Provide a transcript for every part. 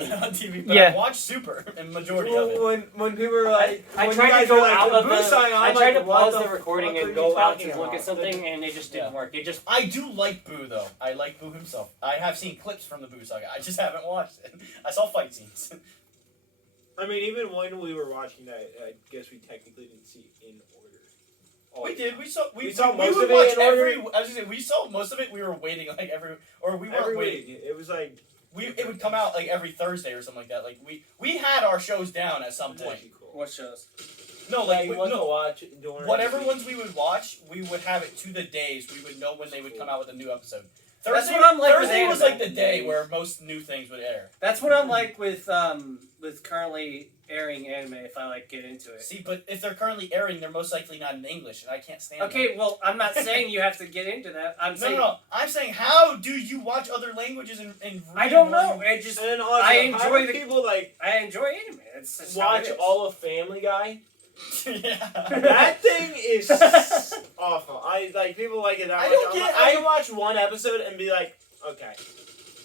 hear that on TV, but Yeah. I watched Super and majority of it. When people were like, I when tried you guys to go were like, out of Boo the. Song, I I'm tried like, to what pause the the recording fuck are and you go out talking to look about? at something, and it just didn't work. It just. I do like Boo though. I like Boo himself. I have seen clips from the Boo saga. I just haven't watched it. I saw fight scenes. I mean, even when we were watching that, I guess we technically didn't see it in order. We did. We saw. We saw most would of it watch in order. every. I was gonna say we saw most of it. We were waiting like we weren't Every waiting. week. It was like It would come out like every Thursday or something like that. Like we had our shows down at some it was point. actually cool. What shows? No, like what to no. watch during Whatever ones we would watch, we would have it to the days. We would know when they would come out with a new episode. That's Thursday, what I'm like with Thursday was anime. like the day where most new things would air. That's what I'm like with currently airing anime. If I like get into it. See, but if they're currently airing, they're most likely not in English, and I can't stand Okay, well, I'm not saying you have to get into that. I'm that. saying No. I'm saying, how do you watch other languages and read I don't know. more? It just And also, I how enjoy do the- people like I enjoy anime. It's just how watch it is. all of Family Guy. Yeah. That thing is awful. I like people like it that I much. don't get- I can watch one episode and be like, okay.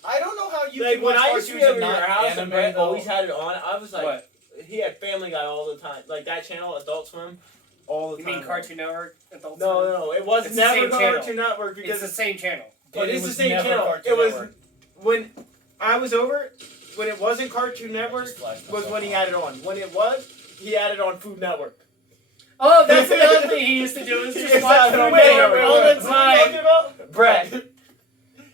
I don't know how you Like can when watch I used to be cartoons over and your not house and anime, Brett though. always had it on, I was like, What? he had Family Guy all the time. Like that channel, Adult Swim, all the You time. mean Cartoon Network? Adult No, Swim? no, it was It's the never same channel. Cartoon Network It's because the same channel. but It it's the was same never channel. Cartoon It was Network. when I was over. When it wasn't Cartoon Network, Just flashed was myself when he off. had it on. When it was, he had it on Food Network. Oh, that's another thing he used to do. Is He just used to watch have it on Food Food Network Network. all the What are you time. talking about? Brett.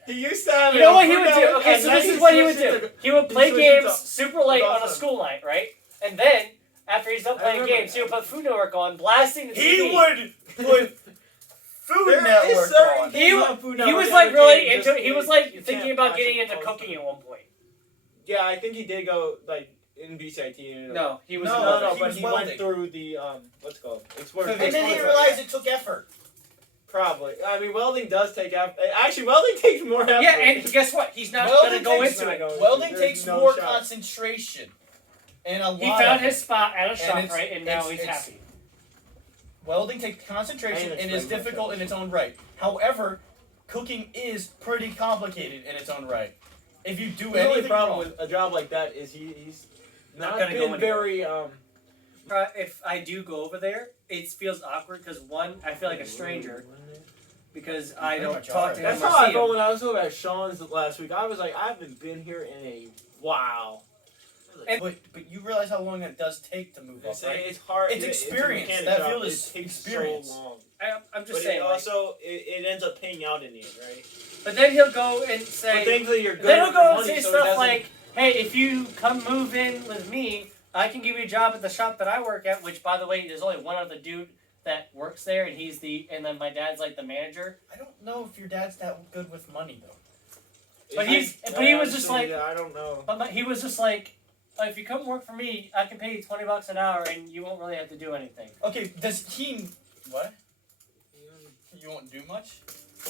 He used to have You it know on what he Food would do? Network, Okay, and so then this he is what he would switched do. it to- He would play switched it games to super late on a Adult Swim. school night, right? And then, after he's done I playing remember games, he would put Food Network on, blasting the TV. He would put Food There is Network certain on. things He on Food He Network was that like are really getting into. just- He was you like can't thinking about watch getting it into all the cooking time. at one point. Yeah, I think he did go like in BCIT. No, he was. No, he but was he welding. went through the what's it called? Explore. And then he realized it took effort. Probably. I mean, welding does take effort. Actually, welding takes more effort. Yeah, and guess what? He's not Welding gonna go takes- into it. Welding There's takes no more shot. concentration. And a lot He found of his it. spot at a shop, it's- right, and now he's it's- happy. Welding takes concentration I and is explained difficult in its own right. However, cooking is pretty complicated in its own right. If you do The only anything problem wrong, with a job like that is he's Not not gonna go been anywhere. very If I do go over there, it feels awkward because one, I feel like a stranger because I Pretty don't much talk are. to him That's or how I see felt him. when I was over at Sean's last week. I was like, I haven't been here in a while. but you realize how long it does take to move up, It's, right? it's hard. It's a experience. mechanic That job. field is It takes experience. so long. I'm just But saying. it Like, also it ends up paying out in the end, right? but then he'll go and But say. thankfully, you're good. Then he'll with go your and money, say so it stuff doesn't- like, "Hey, if you come move in with me, I can give you a job at the shop that I work at." Which, by the way, there's only one other dude that works there, and and then my dad's like the manager. I don't know if your dad's that good with money though. But he was just like- I don't know. But he was just like, "If you come work for me, I can pay you $20 an hour, and you won't really have to do anything." Okay, does he what? You won't do much?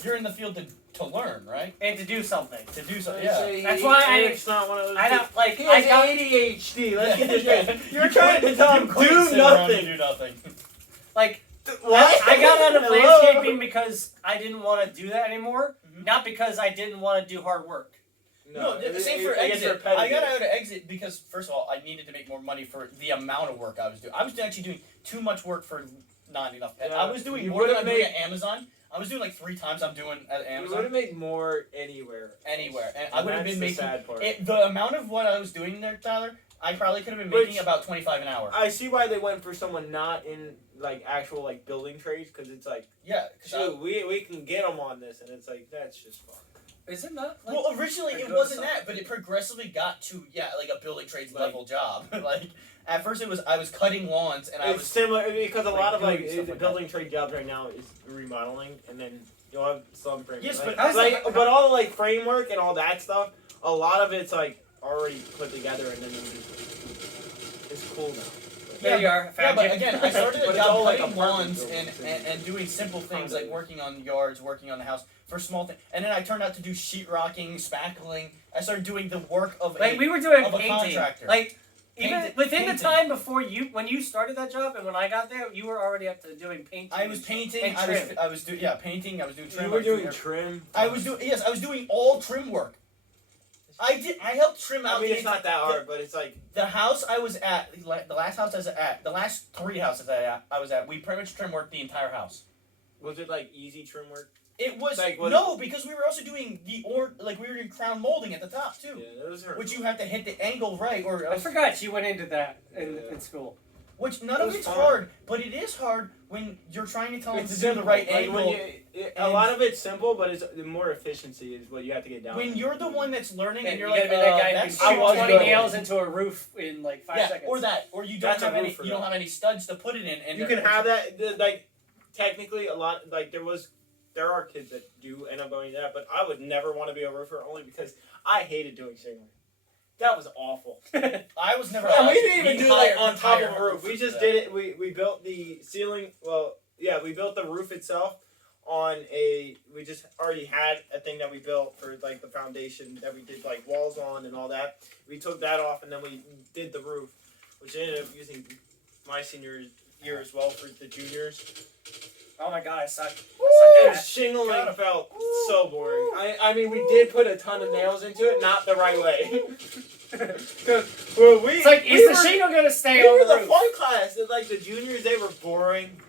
You're in the field to learn, right? And to do something. To do something. Yeah. That's why It's not one of those. I don't like. He I has got ADHD. Let's get this Yeah. straight. You're trying to tell him quit do sitting around and nothing. Do nothing. like. What? I got out of Hello? landscaping because I didn't want to do that anymore, Mhm. not because I didn't want to do hard work. No, the same for it gets exit. I repetitive. got out of exit because, first of all, I needed to make more money for the amount of work I was doing. I was actually doing too much work for not enough pay. Yeah, I was doing you more than would've I'm doing made- at Amazon. I was doing like 3 times I'm doing at You would Amazon. have made more anywhere. Anywhere. And I And would have that's been the making... sad part. The amount of what I was doing there, Tyler, I probably could have been Which- making about $25 an hour. I see why they went for someone not in like actual like building trades because it's like, Yeah. 'cause I- shoot, we can get them on this, and it's like that's just fun. Is it not? Like, Well, originally Like, it go to wasn't something. that, but it progressively got to like a building trades Like- level job. Like at first it was I was cutting lawns and I It's was similar because a like, lot of like doing stuff like building trade jobs right now is remodeling, and then you'll have some framework. Yes, like, but how's like, that- but all the like framework and all that stuff, a lot of it's like already put together, and then it's cool now. there you are. Yeah, Found but you. again, I started a But it's job all like cutting apartment lawns and, buildings and doing simple things like Condos. working on yards, working on the house for small things. And then I turned out to do sheetrocking, spackling. I started doing the work of Like a we were doing of a painting. contractor. Like even Painting- within the painting. time before when you started that job and when I got there, you were already up to doing painting. I was painting. And I trim. was doing painting. I was doing trim. You I were was doing doing everything. trim. I was doing all trim work. I helped trim out. I mean, it's not that hard, but it's like the house I was at. The last house I was at. The last 3 houses I was at. We pretty much trim worked the entire house. was it like easy trim work? It was Like, no, because we were also doing we were doing crown molding at the top too, Yeah, those are. which you have to hit the angle right, or I else, forgot you went into that in school. which none It of was it's fun. hard, but it is hard when you're trying to tell them to It's do the simple. right Like, when angle. a lot of it's simple, but it's more efficiency is what you have to get down. When you're the one that's learning and And you're you like, gotta be that guy who that's can I was shoot 20 good. nails into a roof in like 5 yeah, seconds. or that, or you don't That's a have any, roof for you don't that. have any studs to put it in, and you can have that. Like technically, a lot like there are kids that do end up going to that, but I would never want to be a roofer only because I hated doing shingling. That was awful. I was never. And we allowed to. didn't even We do like hired- on top hired of a roof. We roofers just for did it. We built the ceiling. Well, yeah, we built the roof itself on a. We just already had a thing that we built for like the foundation that we did like walls on and all that. We took that off and then we did the roof, which I ended up using my senior year as well for the juniors. Oh my god, I suck. And I suck shingling Got 'em. felt so boring. I mean, we did put a ton of nails into it, not the right way. Well, we, It's like, we is were, the shingle gonna stay we on were the the roof? fun class. Like the juniors, they were boring.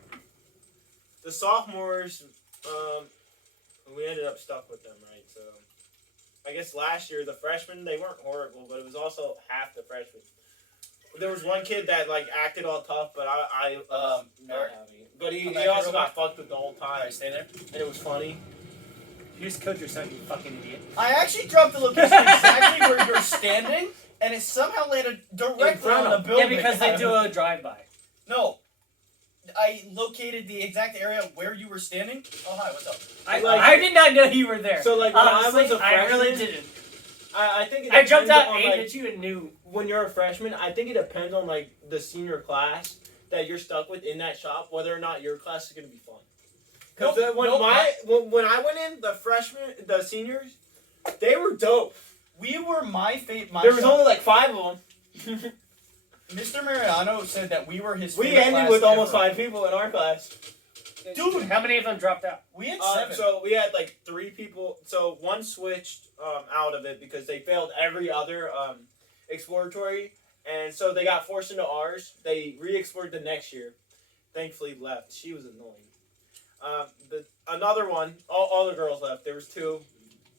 The sophomores, we ended up stuck with them, right? So, I guess last year the freshmen they weren't horrible, but it was also half the freshmen. There was one kid that like acted all tough, but I not Eric. having it. But he Come back here also real got fucked with the whole time, Alright, stay there. and it was funny. You just killed yourself, you fucking idiot. I actually dropped the location exactly where you're standing, and it somehow landed directly front on the of- building. Yeah, because they do a drive-by. No. I located the exact area where you were standing. Oh, hi, what's up? I did not know you were there. So like when Honestly, I was a freshman, I really didn't. I think it I jumped depends out, on, aimed like, at you, and knew. when you're a freshman, I think it depends on like the senior class that you're stuck with in that shop, whether or not your class is gonna be fun. Because when I went in, the seniors, they were dope. We were my There was shop. only like 5 of them. Mr. Mariano said that we were his We favorite ended class with almost ever. 5 people in our class. Dude, How many of them dropped out? we had 7. So we had like 3 people. So one switched out of it because they failed every other exploratory, and so they got forced into ours. They re-explored the next year. Thankfully left. She was annoying. Another one. All the girls left. There was 2.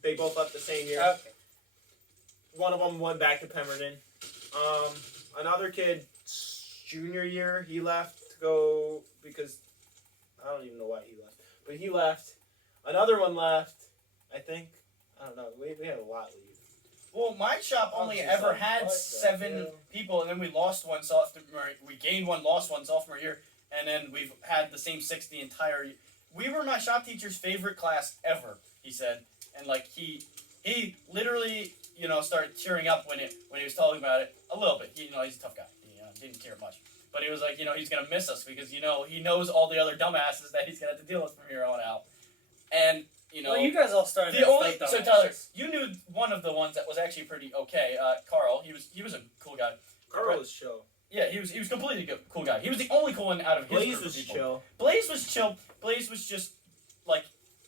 They both left the same year. Okay. One of them went back to Pemberton. Another kid, junior year, he left to go because I don't even know why he left, but he left. Another one left. I think I don't know. We had a lot leave. well, my shop only just ever like, had fuck that, 7 yeah. people, and then we lost one sophomore. We gained one, lost one sophomore year, and then we've had the same 6 the entire year. We were my shop teacher's favorite class ever, he said, and like he literally started tearing up when he was talking about it a little bit. He's a tough guy. He didn't care much, but he was like, he's gonna miss us because he knows all the other dumbasses that he's gonna have to deal with from here on out, and Well, you guys all started. the as only fake so dumbasses. Tyler, you knew one of the ones that was actually pretty okay. Carl, he was a cool guy. Carl was chill. Yeah, he was completely cool guy. He was the only cool one out of his Blaze group was of people. chill. Blaze was chill. Blaze was just like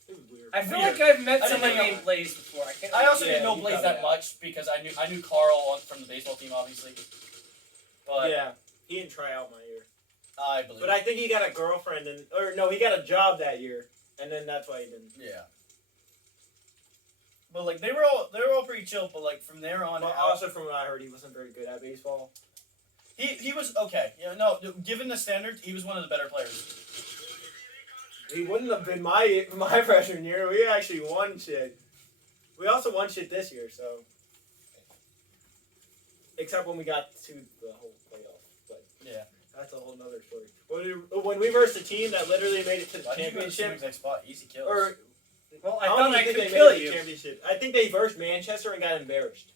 It was weird. I feel Weird. like I've met I didn't somebody know- named Blaze before. I also Yeah, didn't know he Blaze probably that much because I knew Carl from the baseball team obviously, but Yeah, he didn't try out my year, I believe. but I think he got a girlfriend or no, he got a job that year, and then that's why he didn't. yeah. But like they were all pretty chill. But like from there on But out, also from what I heard, he wasn't very good at baseball. he was okay. No, given the standards, he was one of the better players. He wouldn't have been my freshman year. We actually won shit. We also won shit this year, so. Except when we got to the whole playoff, but Yeah. that's a whole nother story. When we versed a team that literally made it to the Why did you go to the same championship, exact spot? Easy kills. or Well, I don't thought even I think could they kill made it to you. the championship. I think they versed Manchester and got embarrassed.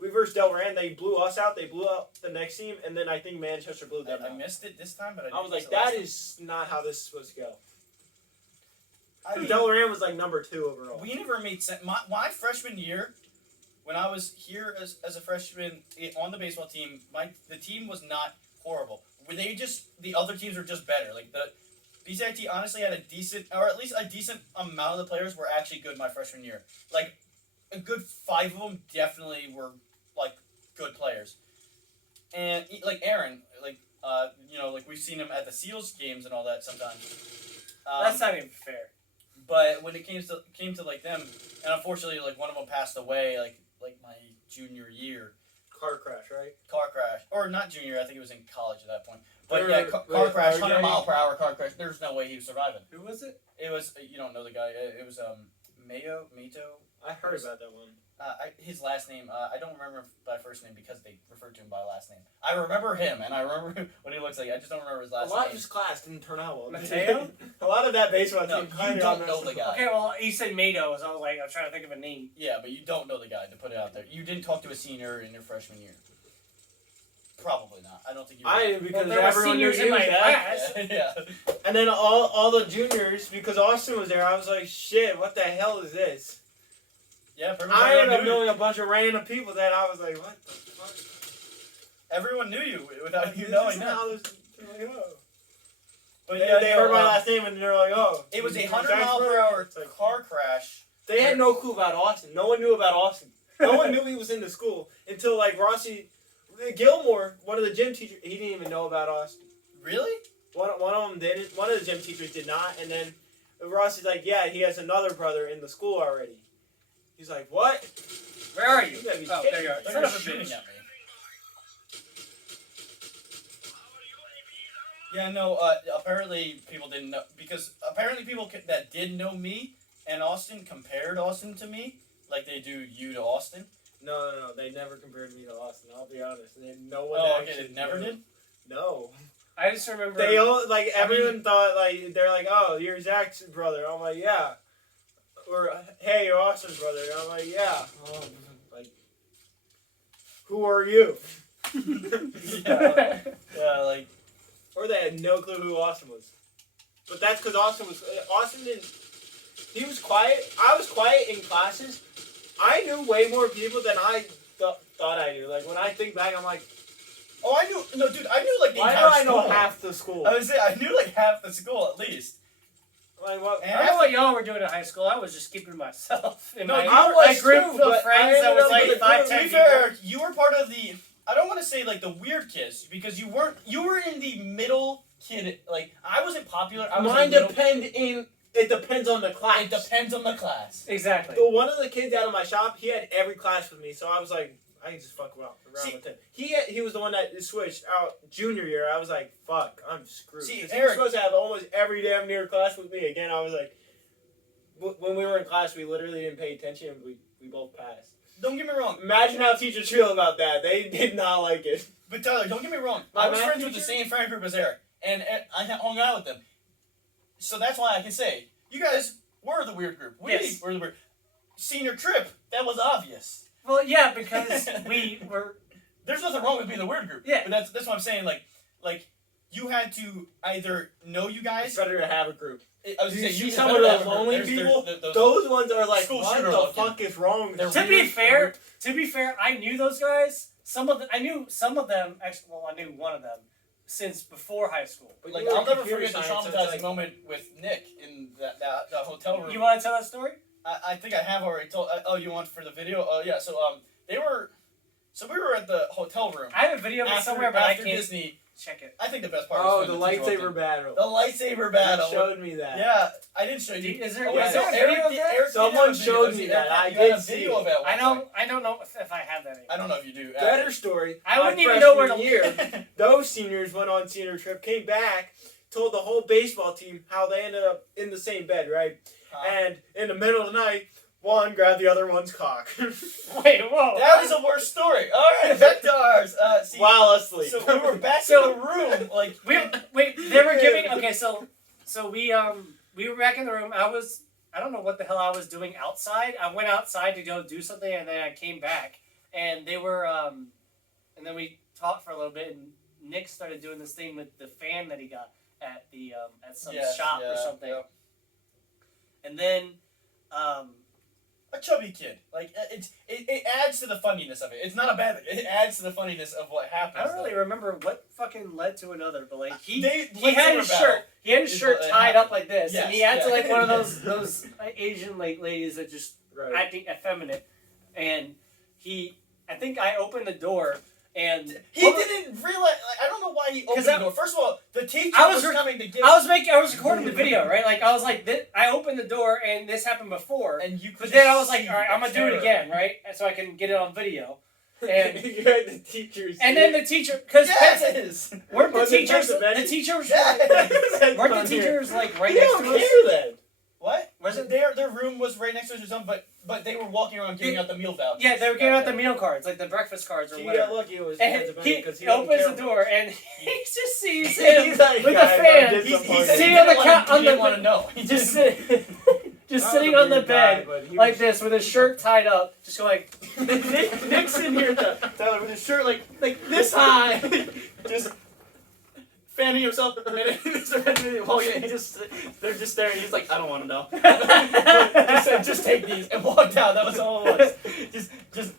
We versed Delran, they blew us out. They blew out the next team, and then I think Manchester blew them I out. missed it this time, but I was didn't like, miss it last that time. is not how this is supposed to go. I mean, Delran was like number 2 overall. we never made sense. My freshman year, when I was here as a freshman on the baseball team, the team was not horrible. The other teams were just better. Like the BCIT honestly had a decent, or at least a decent amount of the players were actually good my freshman year. Like a good 5 of them definitely were like good players, and like Aaron, like like we've seen him at the Seals games and all that sometimes. That's not even fair. But when it came to like them, and unfortunately like one of them passed away like my junior year. Car crash, right? Car crash, or not junior. I think it was in college at that point. But yeah, car crash, 100-mile-per-hour car crash. There's no way he was surviving. Who was it? It was you don't know the guy. It was Mato. I heard about that one. His last name. I don't remember him by first name because they referred to him by last name. I remember him and I remember what he looks like. I just don't remember his last name. A lot of his class didn't turn out well. Mateo? A lot of that baseball No, team. you don't know the guy. Okay, well, he said Mato, so I was like, I'm trying to think of a name. Yeah, but you don't know the guy, to put it out there. You didn't talk to a senior in your freshman year. Probably not. I don't think you. I did because there were everyone knew seniors he in was my there. class. Yeah. And then all the juniors, because Austin was there, I was like, shit, what the hell is this? Yeah, pretty much I everyone ended up knew you. knowing a bunch of random people that I was like, what the fuck? Everyone knew you without you This knowing is that. how this- like, oh. But They heard my last name and they're like, oh. It was a you 100-mile-per-hour It's like- car crash. They had no clue about Austin. No one knew about Austin. No one knew he was in the school until like Rossi Gilmore, one of the gym teachers. He didn't even know about Austin. Really? One of them didn't. One of the gym teachers did not. And then Rossi's like, yeah, he has another brother in the school already. He's like, what? Where are you? You gotta be Oh, kidding there you are. me. They're Son of a shooting bitch. at me. Yeah, no. Apparently, people didn't know because apparently people that did know me and Austin compared Austin to me like they do you to Austin. No. They never compared me to Austin. I'll be honest. No one. Oh, okay. actually They never knew. did. No. I just remember. They all like everyone thought like they're like, oh, you're Zach's brother. I'm like, yeah. Or hey, you're Austin's brother. I'm like, yeah. Like, who are you? Yeah. Yeah, like. Or they had no clue who Austin was. But that's because Austin didn't. He was quiet. I was quiet in classes. I knew way more people than I thought I knew. Like when I think back, I'm like, Oh, I knew. No, dude, I knew like the why do entire I know school. half the school? I was saying I knew like half the school at least. Like what? And I don't know what y'all were doing in high school. I was just keeping to myself. In No, my, you I were- was my group too, of but friends I that was ended up like with a 5, group. 10 To be people. fair, you were part of the. I don't want to say like the weird kids because you weren't. You were in the middle kid. Like I wasn't popular. I was Mine in the it depends on the class. It depends on the class. Exactly. So one of the kids out of my shop, he had every class with me, so I was like, I can just fuck around See- with him. He was the one that switched out junior year. I was like, fuck, I'm screwed. See, 'Cause Eric- he was supposed to have almost every damn near class with me. Again, I was like, when we were in class, we literally didn't pay attention. And we both passed. Don't get me wrong. Imagine how teachers feel about that. They did not like it. But Tyler, don't get me wrong. My I was math friends with the teacher? same friend group as Eric, and I hung out with them. So that's why I can say you guys were the weird group. We Yes. were the weird. Senior trip. That was obvious. Well, yeah, because we were. There's nothing wrong with being the weird group. Yeah. But that's what I'm saying. Like you had to either know you It's guys. better to have a group. I was You gonna say see you some better of have those a group. lonely There's people? those- Those ones are like, School what shooter the looking. fuck is wrong with They're them? To be weird. fair, I knew those guys. I knew some of them. Actually, well, I knew one of them since before high school. But Like you were I'll never computer forget the science, so it's traumatizing like- moment with Nick in that hotel room. You want to tell that story? I think I have already told. Oh, you want for the video? Oh, yeah. So they were. So we were at the hotel room. I have a video of it somewhere, but I after can't Disney. check it. I think the best part. Oh, was the when teacher lightsaber walked battle. in. The lightsaber You battle. showed me that. Yeah, I didn't show you. Is there? Oh, yeah, is there a no, video of that? Eric did Someone have a video. showed me that. I You had did a see video it. of it. I don't know if I have that anymore. I don't know if you do. Better story. I wouldn't my even know where to freshman year. Those seniors went on senior trip, came back, told the whole baseball team how they ended up in the same bed, right? And in the middle of the night, one grabbed the other one's cock Wait, whoa. That was a worse story. All right, back to ours. See, while asleep. so we were back So- in the room. Like Wait, they were giving. Okay, so we were back in the room. I don't know what the hell I was doing outside. I went outside to go do something, and then I came back, and they were and then we talked for a little bit, and Nick started doing this thing with the fan that he got at the at some shop or something, yeah. and then A chubby kid. Like it adds to the funniness of it. It's not a bad thing. It adds to the funniness of what happens. I don't really remember what fucking led to another, but like he had his lightsaber shirt. He had his is shirt what tied happened. up like this, Yes, and he had to yeah. like one of those Asian like ladies that just Right. acting effeminate. and I think I opened the door, and He didn't realize. Like, I don't know why he opened the door. First of all, the teacher was coming to get. I was recording the video, right? Like I was like, I opened the door, and this happened before. And you. But then I was like, all right, I'm gonna do it again, right? So I can get it on video. And you had the teachers. And then the teacher, because weren't the Was it teachers? the The teacher was Yes. weren't the teachers like right You next don't to us? care then. What? Was it their room was right next to us or something? But they were walking around giving out the meal vouchers. Yeah, they were giving out the meal cards, like the breakfast cards or You whatever. got lucky it was And he he opens the door and he just sees him He's like, with a "Guys, fan. I'm He disappointed." said he Sitting on didn't the couch want on to the want to know. He just That was sitting a on the weird guy, bed but he like was- this with his shirt tied up, just going. Nick's in here, Tyler, with his shirt like this high, just fanning himself. And they're just staring. He's like, I don't want to know. Just said, just take these and walked out. That was all it was. Just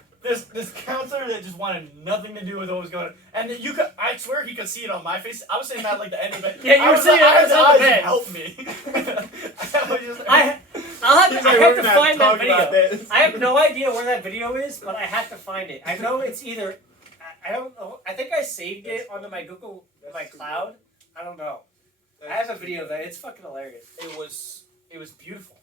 this counselor that just wanted nothing to do with what was going on. And then I swear he could see it on my face. I was sitting at like the end of it. Yeah, you were sitting at the eyes bed. help me. I have to find that video. This. I have no idea where that video is, but I have to find it. I know it's either. I don't know. I think I saved it onto my Google, my cloud. I don't know. I have a video of that. It's fucking hilarious. It was beautiful.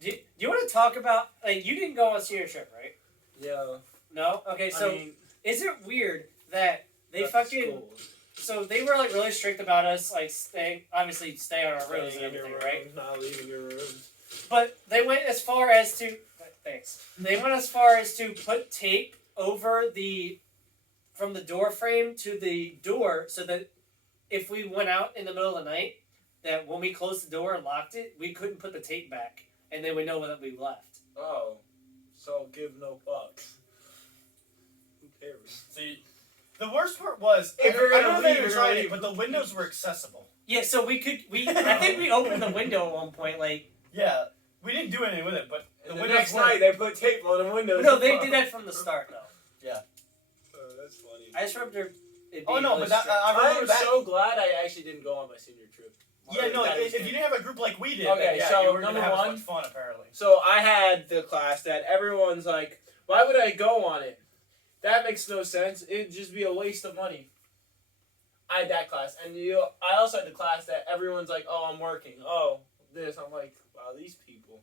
Do you want to talk about? Like, you didn't go on a senior trip, right? Yeah. No. Okay. So is it weird that they fucking? So they were like really strict about us, like stay on our rooms and everything, right? Not leaving your room. But they went as far as to. Thanks. They went as far as to put tape over from the door frame to the door, so that if we went out in the middle of the night, that when we closed the door and locked it, we couldn't put the tape back, and they would know that we left. Oh, so give no fucks. Who cares? See, the worst part was If you're I gonna don't know if they leave, ever you're tried gonna it, leave. but the windows were accessible. Yeah, so I think we opened the window at one point, like. Yeah, we didn't do anything with it, but The windows next were- night they put tape on the windows. No, they did that from the start, though. Oh, that's funny. I just remember it being Oh no, really but that, strict. I remember I'm that. so glad I actually didn't go on my senior trip. Yeah, no, if you didn't have a group like we did, Okay, then yeah, so you were number gonna have one- as much fun apparently. So I had the class that everyone's like, why would I go on it? That makes no sense. It'd just be a waste of money. I had that class. And I also had the class that everyone's like, oh, I'm working. Oh, this. I'm like, wow, these people.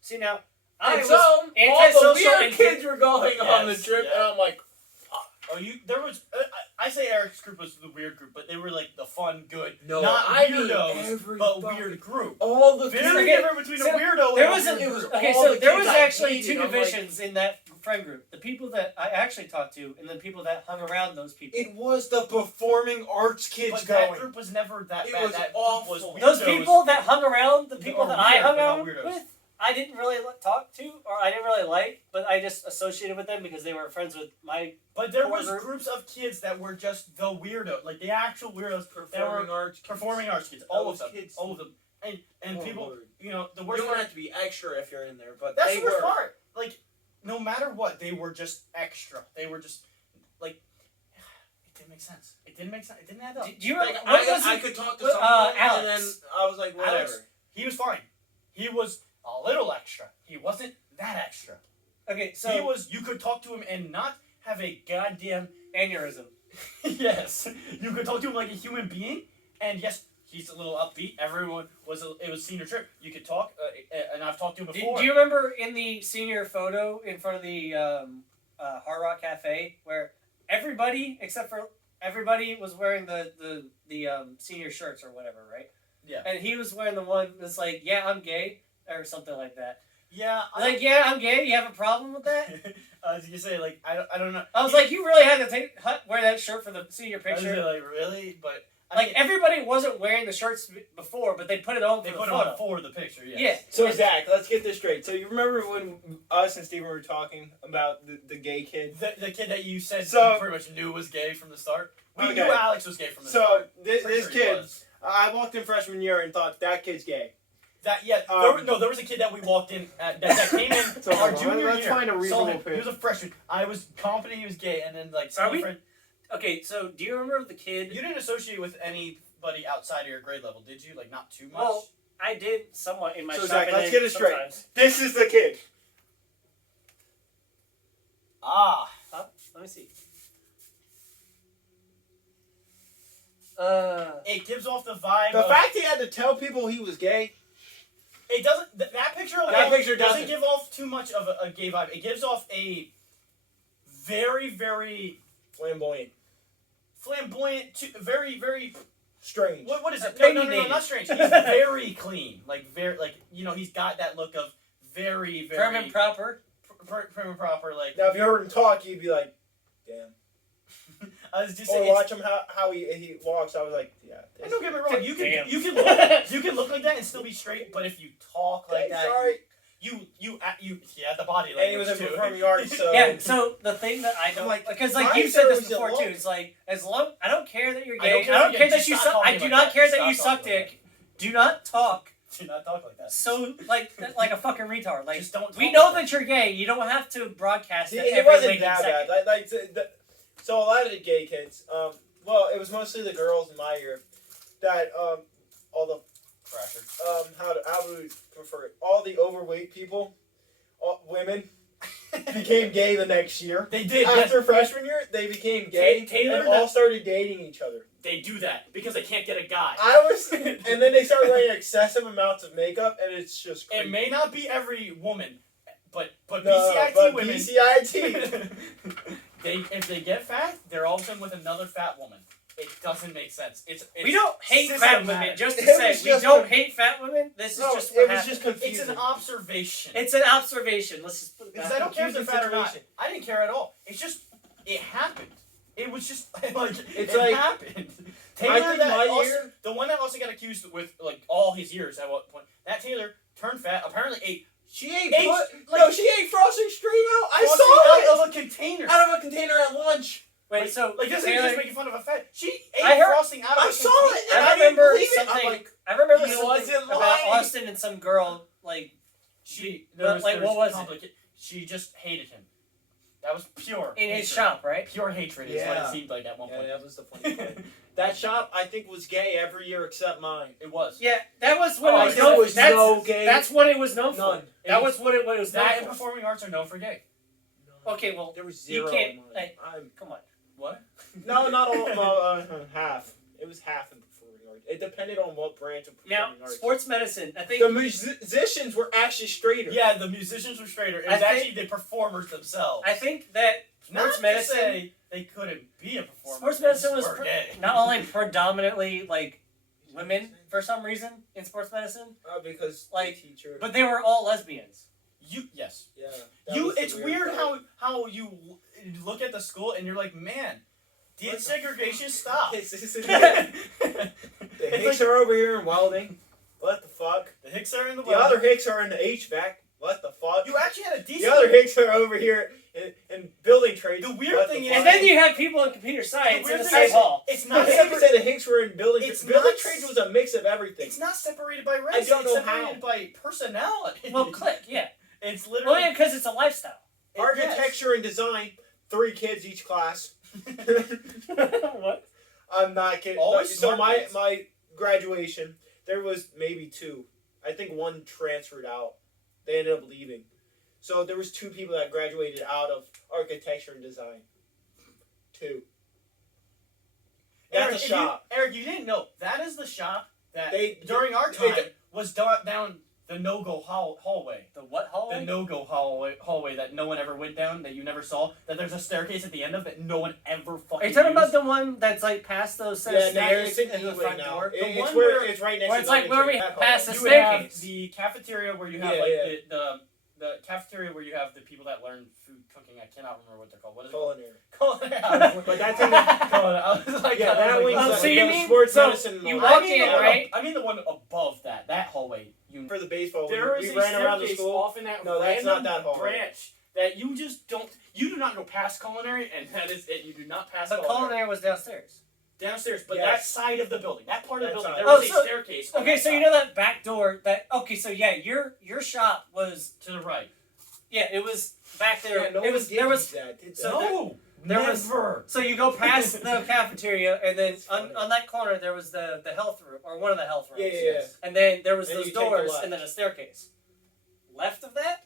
See, now, And I so, was all the antisocial weird and kids were going on the Yes, trip, yeah. and I'm like, Oh, there was. I say Eric's group was the weird group, but they were like the fun, good, no, not I mean weirdos, but weird group. all the Very kids. different between so a weirdo there and was a a, weird group. okay, all so the there kids was I actually hated, two I'm like- divisions in that friend group. The people that I actually talked to, and the people that hung around those people. It was the performing arts kids But going. that group was never that It bad. was That awful. group was Those weirdos. people that hung around, the people Or that I weird, hung but not out weirdos. with, I didn't really talk to, or I didn't really like, but I just associated with them because they were friends with my. But there was Or- groups of kids that were just the weirdo, like the actual weirdos, performing arts kids. performing arts kids, all of Those them, kids- all of them, and Oh, people, Lord. you know, the You worst don't part. have to be extra if you're in there, but That's they the worst were. part. Like, no matter what, they were just extra. They were just like, it didn't make sense. It didn't make sense. It didn't add up. Do you Like, remember? What was I it? could talk to Well, someone, Alex. and then I was like, whatever. Alex, he was fine. He was a little extra. He wasn't that extra. Okay, so He was. You could talk to him and not have a goddamn. aneurysm. Yes, you could talk to him like a human being, and yes, he's a little upbeat. Everyone was. It was senior trip. You could talk, and I've talked to him before. Do you remember in the senior photo in front of the Hard Rock Cafe where everybody except for everybody was wearing the senior shirts or whatever, right? Yeah. And he was wearing the one that's like, yeah, I'm gay or something like that. Yeah. Like, yeah, I'm gay. You have a problem with that? You say like I don't know. I was like, you really had to wear that shirt for the senior I was picture. like really, but I Like mean, everybody wasn't wearing the shirts before, but they put it on they for put the it photo. on for the picture. Yes. Yeah. So Zach, let's get this straight. So you remember when us and Steven were talking about the gay kid? The kid that you said So- you pretty much knew was gay from the start. We Okay. knew Alex was gay from the So start. this Pretty sure he kid, was. I walked in freshman year and thought that kid's gay. There was a kid that we walked in that came in So our hold on, junior let's year. find a saw reasonable him. pick. He was a freshman. I was confident he was gay, and then like Are some we- friend. Okay, so do you remember the kid? You didn't associate with anybody outside of your grade level, did you? Like not too much. Well, I did somewhat in my So shop. Zach, and let's then get it straight. sometimes. This is the kid. Let me see. It gives off the vibe. The of, fact he had to tell people he was gay. it doesn't. That picture alone That picture doesn't doesn't. give off too much of a gay vibe. It gives off a very, very Flamboyant. flamboyant, very, very. Strange. What is it? No, Opinionated. not strange. He's very clean. He's got that look of very, very Prim and proper. prim and proper. Like, Now, if you heard him talk, you'd be like, damn. I was just Or saying. watch him how he walks. I was like, yeah. And don't get me wrong, you Damn. can look like that and still be straight, but if you talk like that, Sorry. you had the body And he was language in too. performing arts, so. Yeah. So the thing that I don't like, because my like you said this service before at too. lunch. It's like as long I don't care that you're I don't gay. care I if don't you're care gay, that you just suck. stop I talking do like not that. care Just that you stop suck talking like dick. Do not talk Do not talk like that. so like a fucking retard. Like Just don't. we talk know like that you're gay. You don't have to broadcast See, it it every wasn't waking that second. bad. So a lot of the gay kids, well, it was mostly the girls in my year that, all the, Crasher. how would we prefer it? All the overweight people, women, became gay the next year. They did. After freshman year, they became gay Taylor, and all started dating each other. They do that because they can't get a guy. And then they started wearing excessive amounts of makeup, and it's just It creepy. may not be every woman, but No, BCIT but women. BCIT. If they get fat, they're all of a sudden with another fat woman. It doesn't make sense. It's We don't hate fat systematic. women. Just to It say, was we just don't a- hate fat women. This is No, just it what was happened. just confusing. It's an observation. It's an observation. Let's just put it Because that I don't care if they're confusing fat or not. situation. I didn't care at all. It's just it happened. It was just like It's it like- happened. I Taylor, think that my also, year- the one that also got accused with like all his years at what point? That Taylor turned fat. Apparently ate She ate. Ate- No, she ate frosting straight out. I frosting saw it out of a container. out of a container at lunch. Wait, so Like this Taylor, is just making fun of a fat. She ate I heard- frosting out of I a saw container. it, and I I didn't remember believe it. I'm something. like, I remember he something wasn't about lying. Austin and some girl like She But, was, like, what was it? She just hated him. That was pure in his hatred. shop, right? Pure hatred is what Yeah. it seemed like at one Yeah, point. that was the funny part. That shop, I think, was gay every year except mine. It was. Yeah, that was what Oh, it was there known. was That's, no gay- that's what it was known for. None. That was what it was known That and for. performing arts are known for gay. Okay, well, There was You zero. can't- in mine. like- I'm- come on. What? no, not all. No, half. It was half in performing arts. It depended on what branch of Now, performing arts. sports medicine. I think The musicians were actually straighter. Yeah, the musicians were straighter. It I was think- actually the performers themselves. I think that Not sports to medicine. say they couldn't be a performer. Sports they just medicine was were gay. not only predominantly like women for some reason in sports medicine, Because Like, the teacher. but they were all lesbians. Yes. Yeah. that You. was the It's weird part. how you look at the school and you're like, man, did What the segregation stop? the the Hicks are over here in welding. What the fuck? Hicks are in the The other Hicks are in the HVAC. What the fuck? You actually had a decent. The other Hicks are over here in building trades. The weird What thing the is- fuck? And then you have people in computer science weird in the thing same is- hall. It's I not. never Separ- said the Hicks were in building. It's Building not- trades was a mix of everything. it's not separated by race. I don't it's know separated how. by personality. Well, click, yeah. It's Well, literally yeah, because it's a lifestyle. Architecture and design. 3 kids each class. What? I'm not kidding. Always So smart my kids. my graduation, there was maybe 2. I think 1 transferred out. They ended up leaving. So there was 2 people that graduated out of architecture and design. 2. That's Eric, a if shop. Eric, you didn't know that is the shop that They- during our they- time was down the no-go hallway. The what hallway? The no-go hallway that no one ever went down, that you never saw. That there's a staircase at the end of that no one ever fucking. Are you talking about used. the one that's like past those set of Yeah, now stairs it's in and the E-way front now. door? It- The it's one where where- it's right next where to it's like the where we that pass hall. the You have staircase. the cafeteria where you have Yeah, the cafeteria where you have the people that learn food cooking. I cannot remember what they're called. What is Culinary. it called? Culinary. But that's in the- I was like, Yeah, I that was wing's like, Oh, like so you the mean- sports so medicine. you and walk all I mean in, the one, right? I mean the one above that hallway. For the baseball, There we is a ran around the staircase school. off in that No, that's random not that hallway. branch that you just don't. You do not go past culinary, and that is it. You do not pass The culinary was downstairs. downstairs, but Yes. that side of the building, that part of the That building, side. there was Oh, a so- staircase. on Okay, that so you side. know that back door that okay, so yeah, your shop was to the right. yeah, it was back there. Yeah, no it one was gave there you was that, did so they? No, there was- never. so you go past the cafeteria and then That's funny. on that corner there was the health room or one of the health rooms. Yeah. And then there was Then those you take the doors left. and then a staircase. Left of that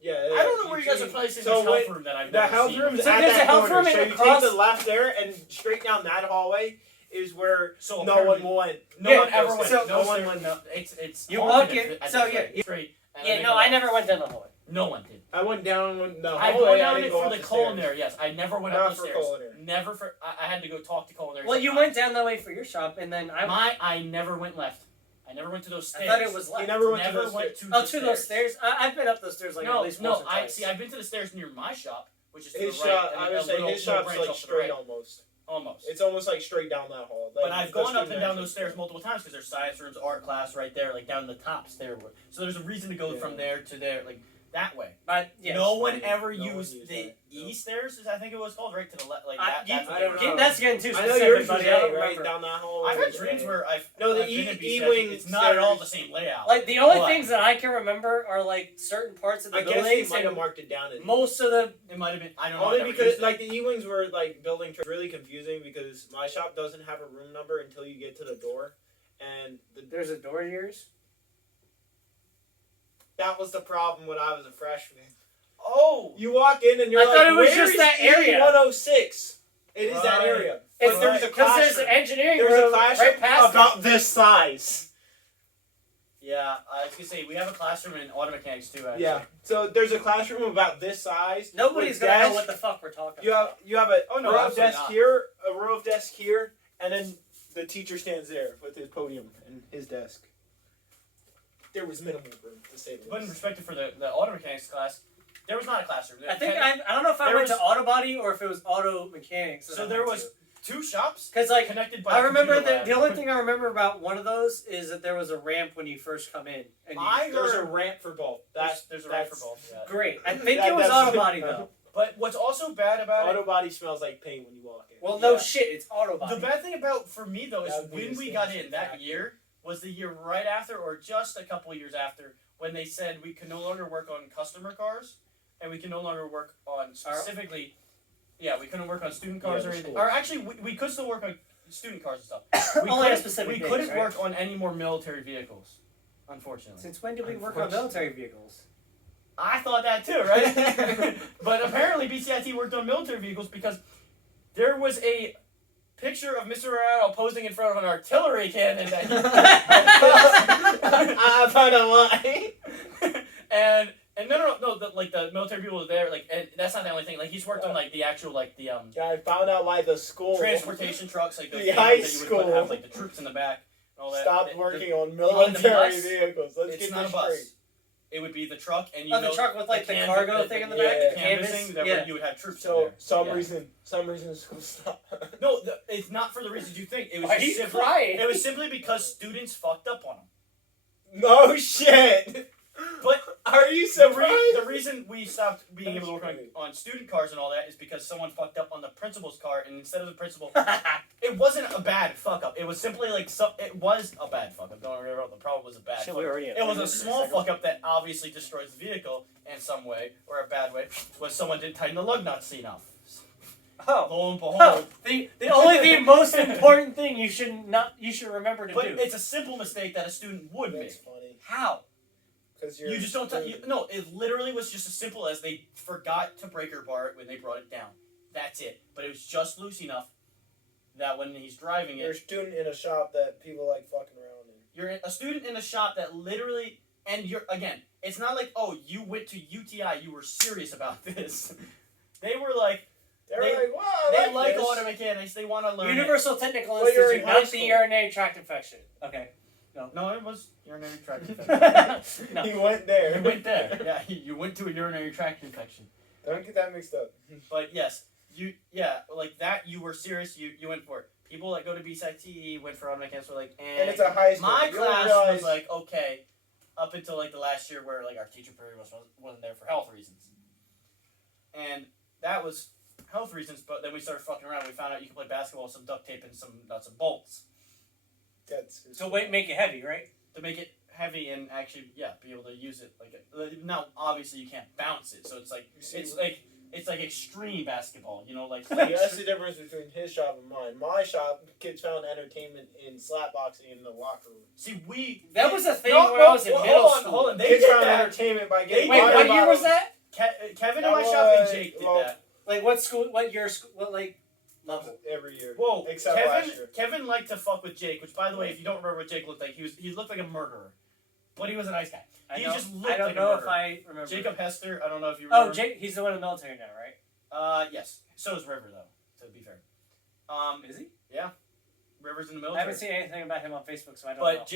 Yeah. I don't know where you guys are placing So this health wait, room that I've The never health seen. room's So at there's that a health corner. room So and you across- take the left there and straight down that hallway is where So no one apparently- went. No Yeah, one ever went. so- no one went. No, it's. You haunted walk at in- the- at so the yeah, straight, straight, and Yeah, then no, go I up. never went down the hallway. No one did. I went down the I've hallway. gone down I it didn't go for up the stairs. culinary. Yes, I never went Not up the for stairs. culinary. Never for. I had to go talk to culinary. Well, you sometimes. went down that way for your shop, and then I never went left. I never went to those I stairs. thought it was left. You never went Never to those went stairs. to Oh, the to those stairs? I've been up those stairs like no, at least no. once or I twice. see. I've been to the stairs near my shop, which is to His the right. shop, and I a would say little- his little shop's branch like off to the straight right. almost. Almost. It's almost like straight down that hall. Like, But I've the gone up student and down those entrance. stairs multiple times because there's science rooms, art class right there, like down the top stairway. So there's a reason to go Yeah. from there to there, like that way. But yeah, no one yeah, ever no one used used the that, no. E stairs, is I think it was called, right to the left, like I- that. you- That's what I they don't were know. doing. that's getting too I know specific, yours was buddy. I don't A, right remember. down that hallway. I've had was dreams A. where I've No, the I've been at E BCIT. wing It's not at all the stairs- same layout. Like the only But things that I can remember are like certain parts of the I guess they buildings might have and marked it down. As most of the. it might have been. I don't know. I Only never because used it. like the E-wings were like building really confusing because my shop doesn't have a room number until you get to the door, and There's a door to yours. that was the problem when I was a freshman. Oh, You walk in and you're I like, thought it was "Where just is that area." 106. It is that Right. area. It's But there's a because there's classroom. an engineering There's a room classroom right past about it. this size. yeah. I was gonna say we have a classroom in auto mechanics too. Actually. Yeah. So there's a classroom about this size. Nobody's with gonna know desks. what the fuck we're talking You about. have a Oh, no, row of absolutely desk not. here, a row of desk here, and then the teacher stands there with his podium and his desk. There was minimal room to say the But in least. perspective for the auto mechanics class, there was not a classroom. I think I don't know if I There went was- to auto body or if it was auto mechanics. So there was two shops because like connected by. I a remember computer lab. the only thing I remember about one of those is that there was a ramp when you first come in. And you, I There's a heard ramp for both. there's a ramp for both. Yeah. great. I think That- it was that's- auto body though. But what's also bad about Auto body smells like paint when you walk in. Well, no Yeah. shit, it's auto it, body. the bad thing about for me though is That would be when the we same got shit in that factor. year was the year right after or just a couple years after when they said we could no longer work on customer cars and we can no longer work on specifically. Yeah, we couldn't work on student cars Yeah, or the anything. schools. Or actually, we could still work on student cars and stuff. We Only on couldn't- specific We days, couldn't right? work on any more military vehicles, unfortunately. Since when did we work on military vehicles? I thought that too, right? But apparently BCIT worked on military vehicles because there was a picture of Mr. Morano posing in front of an artillery cannon that I found out why. and no, the military people were there, like, and that's not the only thing. Like, he's worked on like the actual like the I found out why the school transportation trucks, like The things high that you would school put, have like the troops in the back and all that. stopped The- working on the military bus, vehicles. Let's It's get not this a bus. straight. It would be the truck, and you Oh, know the truck with like the canvas- cargo thing in the yeah, back, yeah. the canvas. canvassing. That Yeah. you would have troops in So there. some Yeah. reason school stopped. No, it's not for the reasons you think. It was Why just are you simply, crying? It was simply because students fucked up on them. No shit. But Are you The, surprised? the reason we stopped being able to work on student cars and all that is because someone fucked up on the principal's car, and instead of the principal, it wasn't a bad fuck up. It was simply like it was a bad fuck up. Don't worry about the problem was a bad. Shit, fuck we up. already It was a small fuck up that obviously destroys the vehicle in some way or a bad way. Was someone didn't tighten the lug nuts enough. Oh. Lo and behold. Oh, the most important thing you should remember to But do. it's a simple mistake that a student would That's make. funny. How? Because You just don't. No, it literally was just as simple as they forgot to breaker bar it when they brought it down. That's it. But it was just loose enough that when he's driving You're a it, student in a shop that people like fucking around in. you're a student in a shop that literally, and you're again. It's not like, oh, you went to UTI, you were serious about this. They were like, They're They- like, wow, they like this. auto mechanics. They want to learn. Universal Technical Well, you're Institute, in high not the school. urinary tract infection. Okay. No, it was urinary tract infection. No. He went there. You went there. Yeah, you went to a urinary tract infection. Don't get that mixed up. But yes, like that. You were serious. You went for it. People that go to BCIT went for auto mechanics were like, And it's a high school. My You don't class realize- was like okay, up until like the last year where like our teacher period wasn't there for health reasons, and that was health reasons. But then we started fucking around. We found out you could play basketball with some duct tape and some nuts and bolts That's So wait, make it heavy, right? to make it heavy and actually be able to use it. Like now, obviously you can't bounce it, so it's like You see- it's like it's like extreme basketball. You know, like See, that's the difference between his shop and mine. My shop, kids found entertainment in slap boxing in the locker room. See, That was a thing when I was in middle school. Hold on. They Kids did found that. entertainment by getting Wait, water what year was bottles. that? Kevin That in my shop and was- Jake did well, that. Like what school? What year? What like level? Every year. Whoa, Except last Kevin. year. Kevin liked to fuck with Jake, which, by the way, if you don't remember what Jake looked like, he looked like a murderer, but he was a nice guy. He just looked I don't like a know murderer. if I remember. Jacob Hester. I don't know if you remember. Oh, Jake. He's the one in the military now, right? Yes. So is River, though. To be fair. Is he? River's in the I military. haven't seen anything about him on Facebook, so I don't But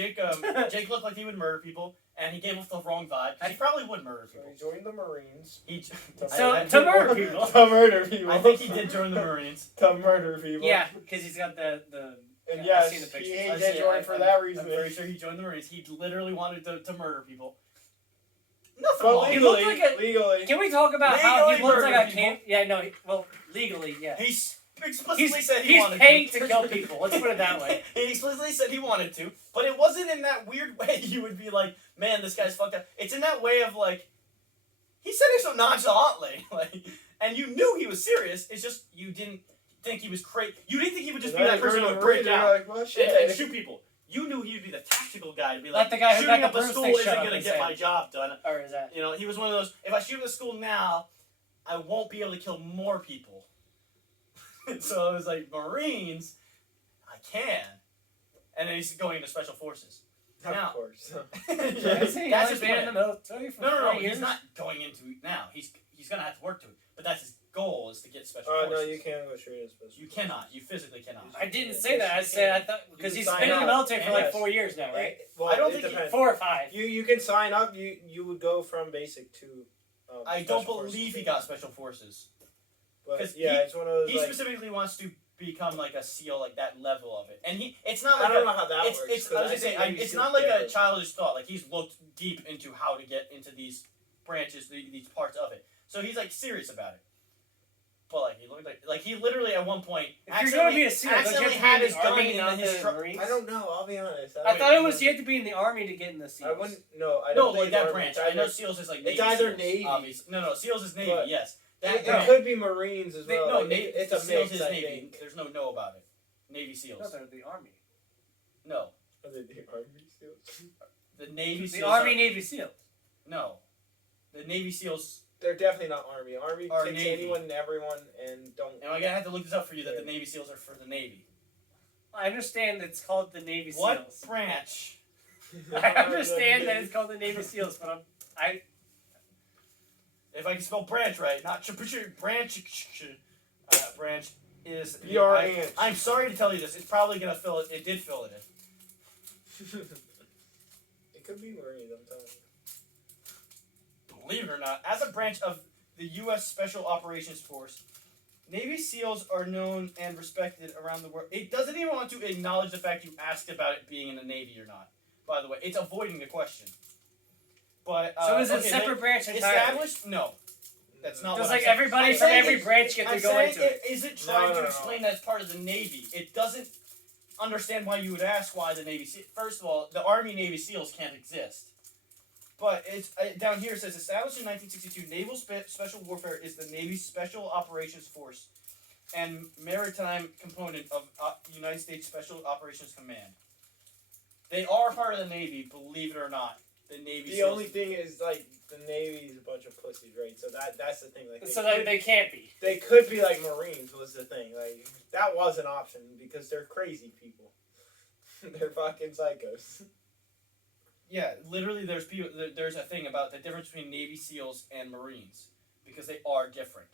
know. Jake looked like he would murder people, and he gave off the wrong vibe. 'Cause he probably would murder So people. he joined the Marines. To murder people. To murder people. I think he did join the Marines. To murder people. Yeah, because he's got the. And Yeah, I've yes, seen the pictures. he I did see, join for that I'm reason. pretty sure he joined the Marines. He literally wanted to murder people. Nothing But wrong. He legally, looked like legally. Can we talk about how he Legally looks like murder a camp? Yeah, no. Well, legally, yeah. He explicitly said he He's wanted paid to. to kill people. Let's put it that way. He explicitly said he wanted to, but it wasn't in that weird way you would be like, man, this guy's fucked up. It's in that way of like, he said it so nonchalantly, like, and you knew he was serious. It's just you didn't think he was crazy. You didn't think he would just be that person who would break out Like, well, and shit. shoot people. You knew he would be the tactical guy to be Like like, the guy who shooting got up the a school broomstick isn't shut up gonna his get hand. my job done. Or is that? You know, he was one of those. If I shoot up the school now, I won't be able to kill more people. So I was like, Marines, I can. And then he's going into special forces. Of Now- course. That's That's his his been in plan. the military for No, 4 years. he's not going into it now. He's gonna have to work to it. But that's his goal, is to get special Oh forces. no, you can't go straight into special. You cannot. You physically cannot. I didn't say that. I said I thought because You he's sign been in the up. military for like Yes. 4 years now, right? Well, I don't it think depends. 4 or 5. You can sign up. You would go from basic to. I special don't forces. believe he got special forces. But 'cause yeah, he- it's one of those. He Like, specifically wants to become like a SEAL, like that level of it. And it's not I like don't know how that it's, works. it's, 'cause I was gonna say, think Navy it's SEAL's not like a different. childish thought. Like he's looked deep into how to get into these branches, these parts of it. So he's like serious about it. But like he looked like he literally at one point If you're going to be a SEAL, don't you accidentally have had to be his in the gun army, in not his the truck. Marines? I don't know. I'll be honest. I thought it was you had to be in the army to get in the SEALs. I wouldn't. No, I No, don't like think that Army. branch. It's I know either- SEALs is like it's Navy either SEALs, Navy. obviously. No, SEALs is Navy. But Yes, It branch. could be Marines as well. No, Like, Navy. it's a SEALs mix. is I Navy. think. There's no about it. Navy SEAls. No, they're the army. No, Are they the Army SEALs? the Navy The SEALs. Army are- Navy SEAL. No, the Navy SEAls. They're definitely not Army. Army Or takes Navy. anyone and everyone and don't. And I'm gonna have to look this up for you. That the Navy SEAls are for the Navy. I understand it's called the Navy What SEAls. branch? I understand that it's called the Navy SEAls, but If I can spell branch right, not branch. Branch is. BRH. I'm sorry to tell you this. It's probably gonna fill it. It did fill it in. It could be Marines. I'm telling you. Believe it or not, as a branch of the U.S. Special Operations Force, Navy SEALs are known and respected around the world. It doesn't even want to acknowledge the fact you asked about it being in the Navy or not. By the way, it's avoiding the question. But so is it a okay, separate branch they entirely? established? No, that's not. Just what like I'm saying. everybody I'm from saying every it- branch get I'm to go saying into it. Is it trying No. to explain that it's part of the Navy? It doesn't understand why you would ask why the Navy SEALs. First of all, the Army Navy SEAls can't exist. But it's down here it says established in 1962, Naval Special Warfare is the Navy's Special Operations Force and maritime component of United States Special Operations Command. They are part of the Navy, believe it or not. The Navy The SEAls. only thing is like the Navy is a bunch of pussies, right? So that's the thing. Like So they can't be. they could be like Marines was the thing. Like that was an option because they're crazy people. They're fucking psychos. Yeah, literally, there's a thing about the difference between Navy SEALs and Marines because they are different.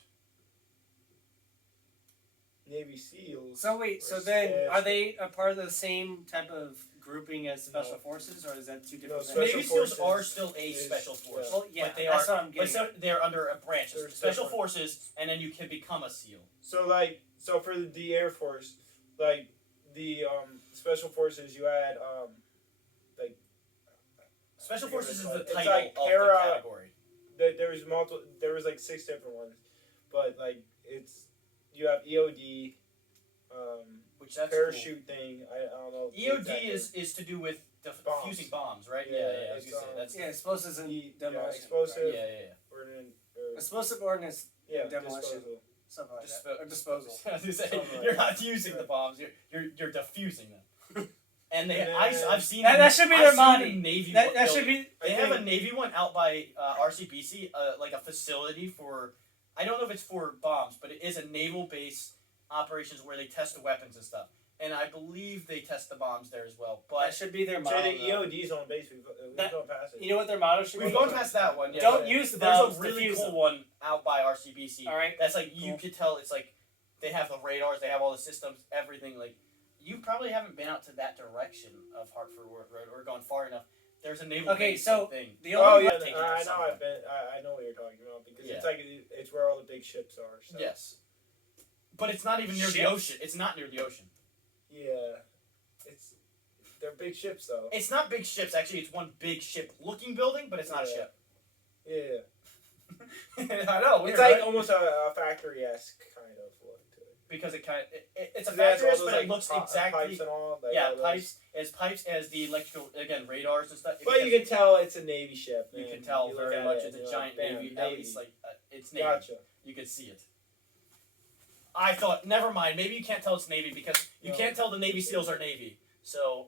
Navy SEAls. So wait, so then are they a part of the same type of grouping as Special Forces, or is that two different No, things? Special Navy SEAls Forces are still a is- special force. yeah. Well, yeah, but they that's are, what I'm getting at. they're under a branch. They're Special different. Forces, and then you can become a SEAL. So for the Air Force, like the Special Forces, you had Special Forces is the It's title like of para- the category. there was like 6 different ones, but like you have EOD, Which that's parachute thing. I don't know. Cool. EOD exactly. is to do with Bombs. defusing bombs, right? Yeah, I was gonna say that's Yeah, explosives and demolition. explosive. yeah. Ordnance, Explosive ordnance Yeah, Demolition. disposal. Something like that. Or disposal. I was gonna say, Something like you're that. not using the Right. bombs. You're diffusing them. And they, And I've seen That should be I've their seen body. the Navy. That should be. They I have a think- Navy one out by RCBC, like a facility for. I don't know if it's for bombs, but it is a naval base operations where they test the weapons and stuff. And I believe they test the bombs there as well. That But should be their So motto. the though. EOD's on base. We've That- gone past it. You know what their motto should we've be? gone past that one. Yeah, Don't but use the there's bombs. a really defuse cool them. one out by RCBC. All right. That's like you Cool. could tell it's like they have the radars, they have all the systems, everything. Like you probably haven't been out to that direction of Hartford Road or gone far enough. There's a naval Okay, base so thing. the Oh only yeah, taking I out know. something. I've been. I know what you're talking about because Yeah. it's like it's where all the big ships are. So. Yes. But it's not even near the Ships? ocean. It's not near the ocean. Yeah, they're big ships though. It's not big ships. Actually, it's one big ship-looking building, but it's not a Yeah. ship. Yeah, I know. it's Weird, like right? almost a factory-esque kind of look to it. Because it kind of it's a It has all factory, those, but like, it looks pipes exactly. and all. Like, Yeah, all those- pipes as the electrical radars and stuff. But you can tell it's a Navy ship. You man. can tell You look very at much it it's and a you're giant like, Navy. bam, At least like it's Navy. Gotcha. You could see it. I thought, never mind. Maybe you can't tell it's Navy because you No. can't tell the Navy SEALs are Navy. So